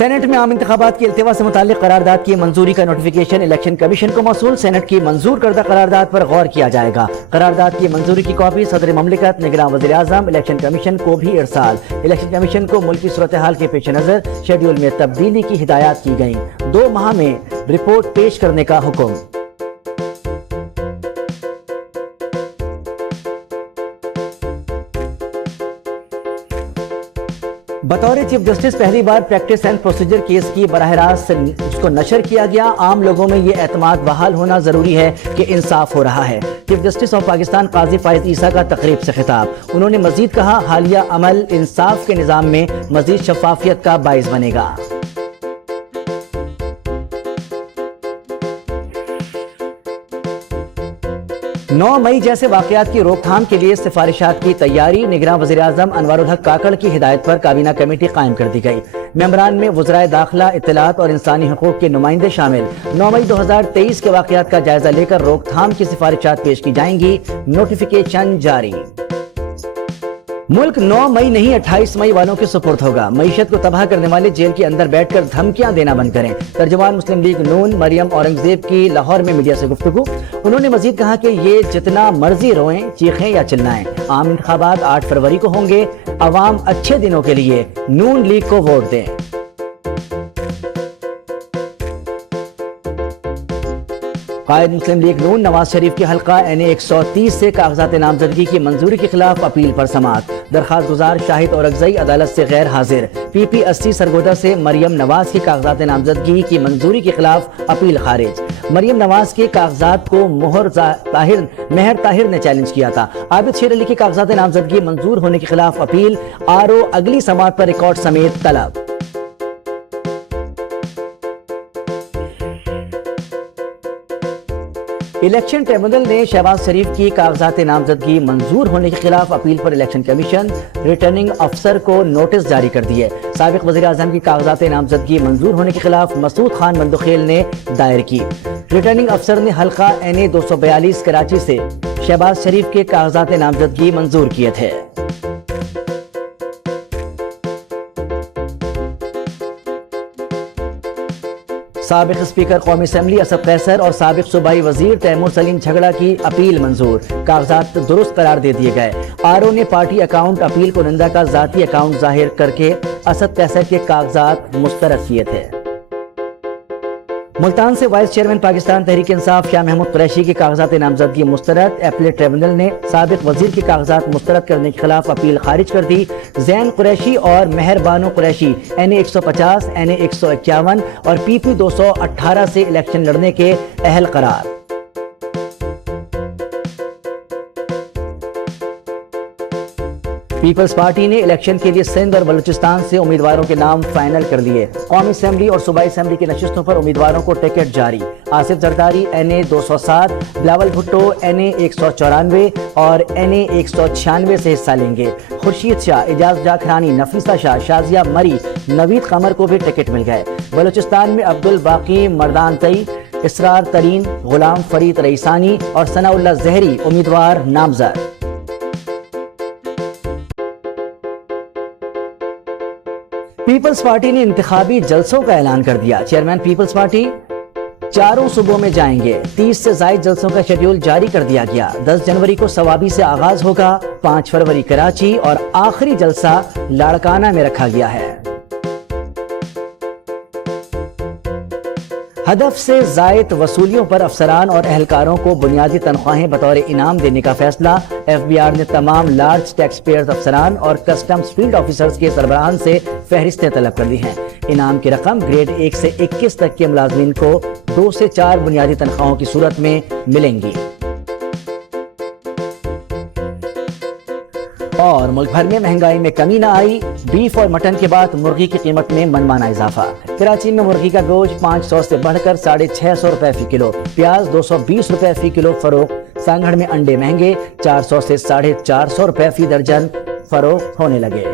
Saint میں عام انتخابات کی التوا سے متعلق قرارداد کی منظوری کا نوٹیفیکیشن الیکشن کمیشن کو موصول. سینٹ کی منظور کردہ قرارداد پر غور کیا جائے گا. قرارداد کی منظوری کی کاپی صدر مملکت، نگراں وزیر اعظم، الیکشن کمیشن کو بھی ارسال. الیکشن کمیشن کو ملکی صورتحال کے پیش نظر شیڈول میں تبدیلی کی ہدایات کی گئیں. 2 ماہ میں رپورٹ پیش کرنے کا حکم. بطور چیف جسٹس پہلی بار پریکٹس اینڈ پروسیجر کیس کی براہ راست اس کو نشر کیا گیا. عام لوگوں میں یہ اعتماد بحال ہونا ضروری ہے کہ انصاف ہو رہا ہے. چیف جسٹس آف پاکستان قاضی فائز عیسیٰ کا تقریب سے خطاب. انہوں نے مزید کہا حالیہ عمل انصاف کے نظام میں مزید شفافیت کا باعث بنے گا. نو مئی جیسے واقعات کی روک تھام کے لیے سفارشات کی تیاری. نگراں وزیر اعظم انوار الحق کاکڑ کی ہدایت پر کابینہ کمیٹی قائم کر دی گئی. ممبران میں وزرائے داخلہ، اطلاعات اور انسانی حقوق کے نمائندے شامل. 9 مئی 2023 کے واقعات کا جائزہ لے کر روک تھام کی سفارشات پیش کی جائیں گی. نوٹیفیکیشن جاری. ملک 9 مئی نہیں 28 مئی والوں کے سپرد ہوگا. معیشت کو تباہ کرنے والے جیل کے اندر بیٹھ کر دھمکیاں دینا بند کریں. ترجمان مسلم لیگ نون مریم اورنگزیب کی لاہور میں میڈیا سے گفتگو. انہوں نے مزید کہا کہ یہ جتنا مرضی روئیں، چیخیں یا چلائیں، عام انتخابات 8 فروری کو ہوں گے. عوام اچھے دنوں کے لیے نون لیگ کو ووٹ دیں. قائد مسلم لیگ نون نواز شریف کے حلقہ NA 130 سے کاغذات نامزدگی کی منظوری کے خلاف اپیل پر سماعت. درخواست گزار شاہد اورکزئی عدالت سے غیر حاضر. PP 80 سرگودا سے مریم نواز کی کاغذات نامزدگی کی منظوری کے خلاف اپیل خارج. مریم نواز کے کاغذات کو مہر طاہر نے چیلنج کیا تھا. عابد شیر علی کی کاغذات نامزدگی منظور ہونے کے خلاف اپیل. RO اگلی سماعت پر ریکارڈ سمیت طلب. الیکشن ٹریبونل نے شہباز شریف کی کاغذات نامزدگی منظور ہونے کے خلاف اپیل پر الیکشن کمیشن ریٹرننگ افسر کو نوٹس جاری کر دیے. سابق وزیر اعظم کی کاغذات نامزدگی منظور ہونے کے خلاف مسعود خان مندوخیل نے دائر کی. ریٹرننگ افسر نے حلقہ NA 242 کراچی سے شہباز شریف کے کاغذات نامزدگی منظور کیے تھے. سابق اسپیکر قومی اسمبلی اسد قیصر اور سابق صوبائی وزیر تیمور سلیم جھگڑا کی اپیل منظور. کاغذات درست قرار دے دیے گئے. RO نے پارٹی اکاؤنٹ اپیل کنندہ کا ذاتی اکاؤنٹ ظاہر کر کے اسد قیصر کے کاغذات مسترد کیے تھے. ملتان سے وائس چیئرمین پاکستان تحریک انصاف شاہ محمود قریشی کی کاغذات نامزدگی مسترد. اپیلیٹ ٹریبونل نے سابق وزیر کی کاغذات مسترد کرنے کے خلاف اپیل خارج کر دی. زین قریشی اور مہر بانو قریشی NA 150 NA 151 اور PP 218 سے الیکشن لڑنے کے اہل قرار. پیپلز پارٹی نے الیکشن کے لیے سندھ اور بلوچستان سے امیدواروں کے نام فائنل کر لیے. قومی اسمبلی اور صوبائی اسمبلی کی نشستوں پر امیدواروں کو ٹکٹ جاری. آصف زرداری NA 207، بلاول بھٹو NA 194 اور NA 196 سے حصہ لیں گے. خورشید شاہ، اعجاز جاکھرانی، نفیسہ شاہ، شازیہ مری، نوید قمر کو بھی ٹکٹ مل گئے. بلوچستان میں عبدالباقی مردان تئی، اسرار ترین، غلام فرید رئیسانی اور ثناء اللہ زہری امیدوار نامزد. پیپلز پارٹی نے انتخابی جلسوں کا اعلان کر دیا. چیئرمین پیپلز پارٹی 4 صوبوں میں جائیں گے. 30 سے زائد جلسوں کا شیڈول جاری کر دیا گیا. 10 جنوری کو ثوابی سے آغاز ہوگا. 5 فروری کراچی اور آخری جلسہ لاڑکانہ میں رکھا گیا ہے. ہدف سے زائد وصولیوں پر افسران اور اہلکاروں کو بنیادی تنخواہیں بطور انعام دینے کا فیصلہ. FBR نے تمام لارج ٹیکس پیئرز افسران اور کسٹمز فیلڈ آفیسرز کے سربراہان سے فہرستیں طلب کر لی ہیں. انعام کی رقم گریڈ 1 سے 21 تک کے ملازمین کو 2 سے 4 بنیادی تنخواہوں کی صورت میں ملیں گی. اور ملک بھر میں مہنگائی میں کمی نہ آئی. بیف اور مٹن کے بعد مرغی کی قیمت میں منمانا اضافہ. کراچی میں مرغی کا گوشت 500 سے بڑھ کر 650 روپے فی کلو. پیاز 220 روپے فی کلو فروخت. سانگھڑ میں انڈے مہنگے 400 سے 450 روپے فی درجن فروخت ہونے لگے.